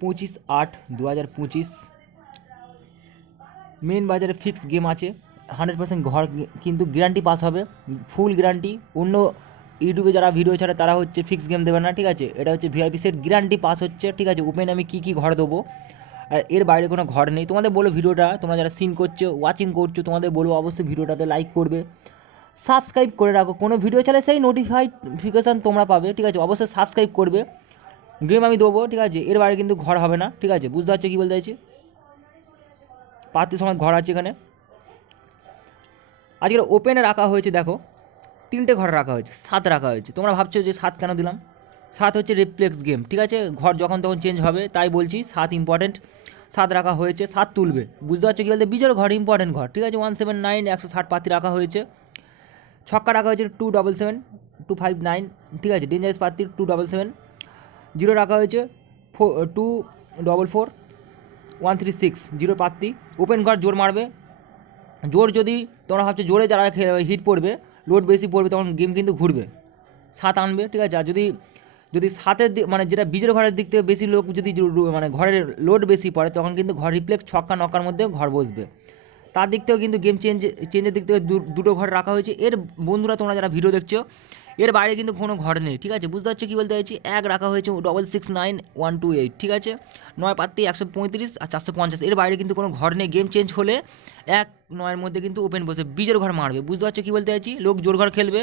25/8/2025 main বাজারে fix game আছে 100% ঘর কিন্তু গ্যারান্টি পাস হবে, ফুল গ্যারান্টি। অন্য ইউটিউবে যারা ভিডিও ছাড়ে তারা হচ্ছে ফিক্স গেম দেবে না, ঠিক আছে। এটা হচ্ছে ভিআইপি সেট, গ্যারান্টি পাস হচ্ছে, ঠিক আছে। ওপেন আমি কী ঘর দেবো, আর এর বাইরে কোনো ঘর নেই। তোমাদের বলো ভিডিওটা তোমরা যারা সিন করছো, ওয়াচিং করছো, তোমাদের বলবো অবশ্যই ভিডিওটাতে লাইক করবে, সাবস্ক্রাইব করে রাখো। কোনো ভিডিও চাইলে সেই নোটিফিকেশান তোমরা পাবে, ঠিক আছে। অবশ্যই সাবস্ক্রাইব করবে। গেম আমি দেবো, ঠিক আছে। এর বাইরে কিন্তু ঘর হবে না, ঠিক আছে। বুঝতে পারছো কী বলতে চাইছি? পাতি সময় ঘর আছে এখানে। আজকের ওপেনে রাখা হয়েছে, দেখো 3টে ঘর রাখা হয়েছে, 7 রাখা হয়েছে। তোমরা ভাবছো যে 7 কেন দিলাম? 7 হচ্ছে রিপ্লেক্স গেম, ঠিক আছে। ঘর যখন তখন চেঞ্জ হবে, তাই বলছি 7 ইম্পর্টেন্ট। 7 রাখা হয়েছে, 7 তুলবে। বুঝতে পারছো কী বলতে? বিজোড় ঘর, ইম্পর্টেন্ট ঘর, ঠিক আছে। 179 160 পাতি রাখা হয়েছে। ছক্কা রাখা হয়েছে 277 259, ঠিক আছে। ডেঞ্জারাস পাতি 277। জিরো রাখা হয়েছে 244 136, জিরো পাত্তি। ওপেন ঘর জোর মারবে, জোর যদি তোমরা ভাবছো জোরে যারা হিট পড়বে, লোড বেশি পড়বে, তখন গেম কিন্তু ঘুরবে, 7 আনবে, ঠিক আছে। আর যদি 7-এর মানে যেটা বীজের ঘরের দিক থেকে বেশি লোক যদি মানে ঘরের লোড বেশি পড়ে, তখন কিন্তু ঘর রিপ্লেক্স ছক্কা নক্কার মধ্যে ঘর বসবে। তার দিক থেকেও কিন্তু গেম চেঞ্জের দিক থেকে দুটো ঘর রাখা হয়েছে। এর বন্ধুরা তোমরা যারা ভিডিও দেখছো, এর বাইরে কিন্তু কোনো ঘর নেই, ঠিক আছে। বুঝতে পারছো কী বলতে চাইছি? 1 রাখা হয়েছে 669 128, ঠিক আছে। 9 পাত্তি 135 আর 450, এর বাইরে কিন্তু কোনো ঘর নেই। গেম চেঞ্জ হলে 1-9-এর মধ্যে কিন্তু ওপেন বসে বীজের ঘর মারবে। বুঝতে পারছো কী বলতে চাইছি? লোক জোর ঘর খেলবে,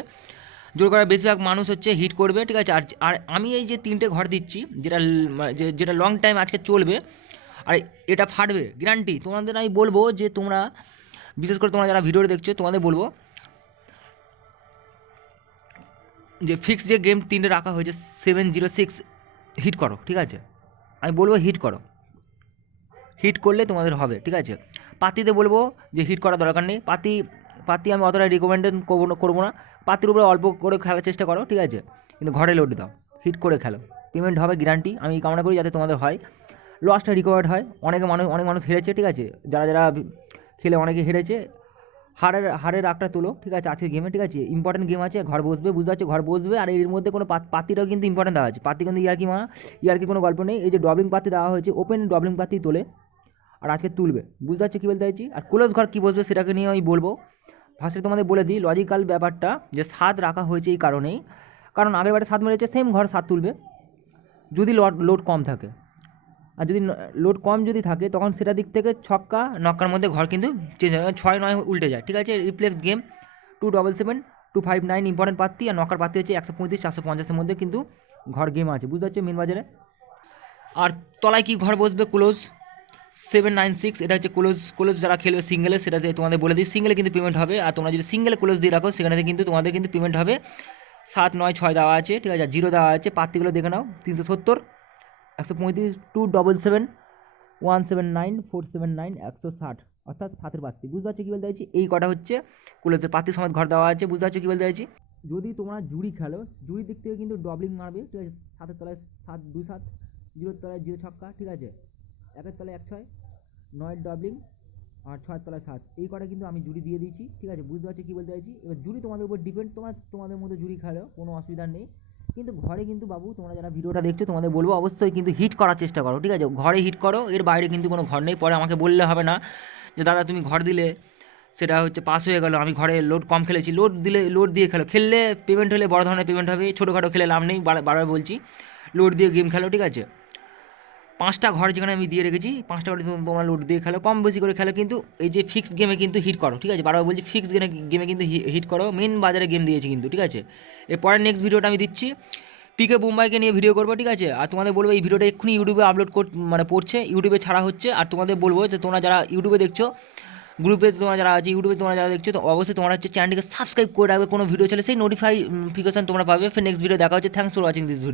জোর ঘরে বেশিরভাগ মানুষ হচ্ছে হিট করবে, ঠিক আছে। আর আমি এই যে 3টে ঘর দিচ্ছি, যেটা লং টাইম আজকে চলবে, আর এটা ফাটবে গ্যারান্টি। তোমাদের আমি বলবো যে তোমরা বিশেষ করে তোমরা যারা ভিডিও দেখছো, তোমাদের বলবো যে ফিক্স যে গেম 3টে রাখা হয়েছে 706 হিট করো, ঠিক আছে। আমি বলবো হিট করো, হিট করলে তোমাদের হবে, ঠিক আছে। পাতিতে বলবো যে হিট করার দরকার নেই। পাতি আমি অতটা রিকমেন্ডেড করবো না। পাতির উপরে অল্প করে খেলার চেষ্টা করো, ঠিক আছে। কিন্তু ঘরে লোড দাও, হিট করে খেলো, পেমেন্ট হবে গ্যারান্টি। আমি কামনা করি যাতে তোমাদের হয়, লসটা রিকভার্ড হয়। অনেক মানুষ হেরেছে, ঠিক আছে। যারা খেলে অনেকে হেরেছে। হারের রাগটা তোলো, ঠিক আছে, আজকের গেমে, ঠিক আছে। ইম্পর্টেন্ট গেম আছে, ঘর বসবে, বুঝতে পারছো, ঘর বসবে। আর এর মধ্যে কোনো পাতিটাও কিন্তু ইম্পর্টেন্ট দেওয়া আছে। পাতি কিন্তু ইয়ার্কি কোনো গল্প নেই। এই যে ডবলিং পাতি দেওয়া হয়েছে, ওপেন ডবলিং পাতি তোলে আর আজকে তুলবে। বুঝতে পারছো কী বলতে চাইছি? আর ক্লোজ ঘর কী বসবে সেটাকে নিয়ে আমি বলবো। ফার্স্টে তোমাদের বলে দিই লজিক্যাল ব্যাপারটা, যে 7 রাখা হয়েছে এই কারণেই, কারণ আগের বারে 7 মেরেছে, সেম ঘর 7 তুলবে যদি লোড কম থাকে। আর যদি লোড কম যদি থাকে, তখন সেটা দিক থেকে ছক্কা নক্কার মধ্যে ঘর কিন্তু চেঞ্জ হয়, 6-9 উল্টে যায়, ঠিক আছে। রিপ্লেক্স গেম 277 259 ইম্পর্টেন্ট পাত্তি, আর নক্কার পাত্তি হচ্ছে 135 450-এর মধ্যে কিন্তু ঘর গেম আছে। বুঝতে পারছো মেন বাজারে। আর তলায় কি ঘর বসবে? ক্লোজ 796, এটা হচ্ছে ক্লোজ যারা খেলবে সিঙ্গেলে, সেটাতে তোমাদের বলে দিই সিঙ্গেলে কিন্তু পেমেন্ট হবে। আর তোমরা যদি সিঙ্গেলে ক্লোজ দিয়ে রাখো, সেখানে কিন্তু তোমাদের কিন্তু পেমেন্ট হবে 7-9-6 দেওয়া আছে, ঠিক আছে। জিরো দেওয়া আছে। পাত্তিগুলো দেখে নাও, 370 135 277 179 479 160, অর্থাৎ 7-এর পাত্তি। বুঝতে পারছো কী বলতে চাইছি? এই কটা হচ্ছে ক্লোজের পাত্তি সমেত ঘর দেওয়া আছে। বুঝতে পারছো কী বলতে চাইছি? যদি তোমরা জুড়ি খেলো, জুড়ির দিক থেকে কিন্তু ডবলিং মারবে, ঠিক আছে। 7-এর তলায় 7-2-7, 0-এর তলায় 0 ছক্কা, ঠিক আছে। 1-এর তলায় 1-6, 9-এর ডবলিং, আর 6-এর তলায় 7, এই কটা কিন্তু আমি জুড়ি দিয়ে দিয়েছি, ঠিক আছে। বুঝতে পারছো কী বলতে চাইছি? এবার জুড়ি তোমাদের উপর ডিপেন্ড, তোমাদের মধ্যে জুড়ি খেলো, কোনো অসুবিধা নেই। কিন্তু ঘরে কিন্তু বাবু, তোমরা যারা ভিডিওটা দেখছো, তোমাদের বলবো অবশ্যই কিন্তু হিট করার চেষ্টা করো, ঠিক আছে। ঘরে হিট করো, এর বাইরে কিন্তু কোনো ঘর নেই। পরে আমাকে বললে হবে না যে দাদা তুমি ঘর দিলে সেটা হচ্ছে পাস হয়ে গেল, আমি ঘরে লোড কম খেলেছি। লোড দিয়ে খেললে পেমেন্ট হলে বড় ধরনের পেমেন্ট হবে, ছোটোখাটো খেলে লাভ নেই। বারবার বলছি, লোড দিয়ে গেম খেলো, ঠিক আছে। 5টা ঘর যেখানে আমি দিয়ে রেখেছি, 5টা ঘরে তোমরা লোড দিয়ে খেলো, কম বেশি করে খেলো, কিন্তু এই যে ফিক্স গেমে কিন্তু হিট করো, ঠিক আছে। বারবার বলছি ফিক্স গেমে কিন্তু হিট করো। মেন বাজারে গেম দিয়েছি কিন্তু, ঠিক আছে। এরপরে নেক্সট ভিডিওটা আমি দিচ্ছি পিকে মুম্বাইকে নিয়ে ভিডিও করবো, ঠিক আছে। আর তোমাদের বলবো এই ভিডিওটা এক্ষুনি ইউটিউবে আপলোড পড়ছে, ইউটিউবে ছাড়া হচ্ছে। আর তোমাদের বলবো যে তোমরা যারা ইউটিউবে দেখছো, গ্রুপে তোমরা যারা আছে, ইউটিউবে তোমরা যারা দেখছো, তো অবশ্যই তোমরা হচ্ছে চ্যানেলটিকে সাবস্ক্রাইব করে রাখবে। কোনো ভিডিও চলে সেই নোটিফিকেশন তোমরা পাবে। ফির নেক্সট ভিডিও দেখা হচ্ছে। Thanks for watching this video.